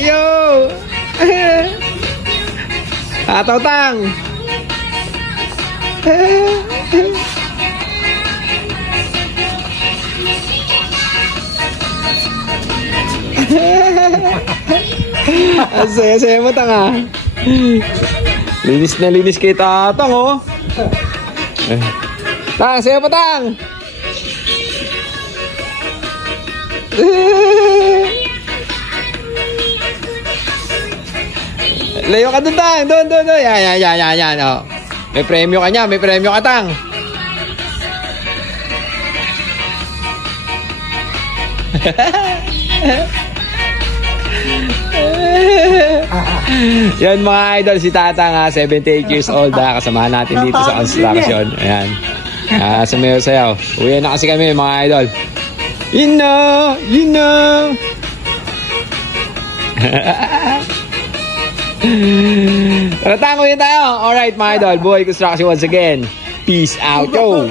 Yo! Tataw-tang! Ang saya-saya mo, tanga. Linis na linis kay Tatang, oh. Tang, saya pa, Tang. Layo ka dun, Tang. Doon. Yan. Oh. May premyo ka niya. May premyo ka, Tang. Yan mga idol, si Tatang, 78 years old, kasama natin dito sa construction. Ayan. Sumayaw sayaw. Uwi na kasi kami mga idol. You know. Tara, Tang, uwi tayo. Alright mga idol, buhay construction once again. Peace out, yo.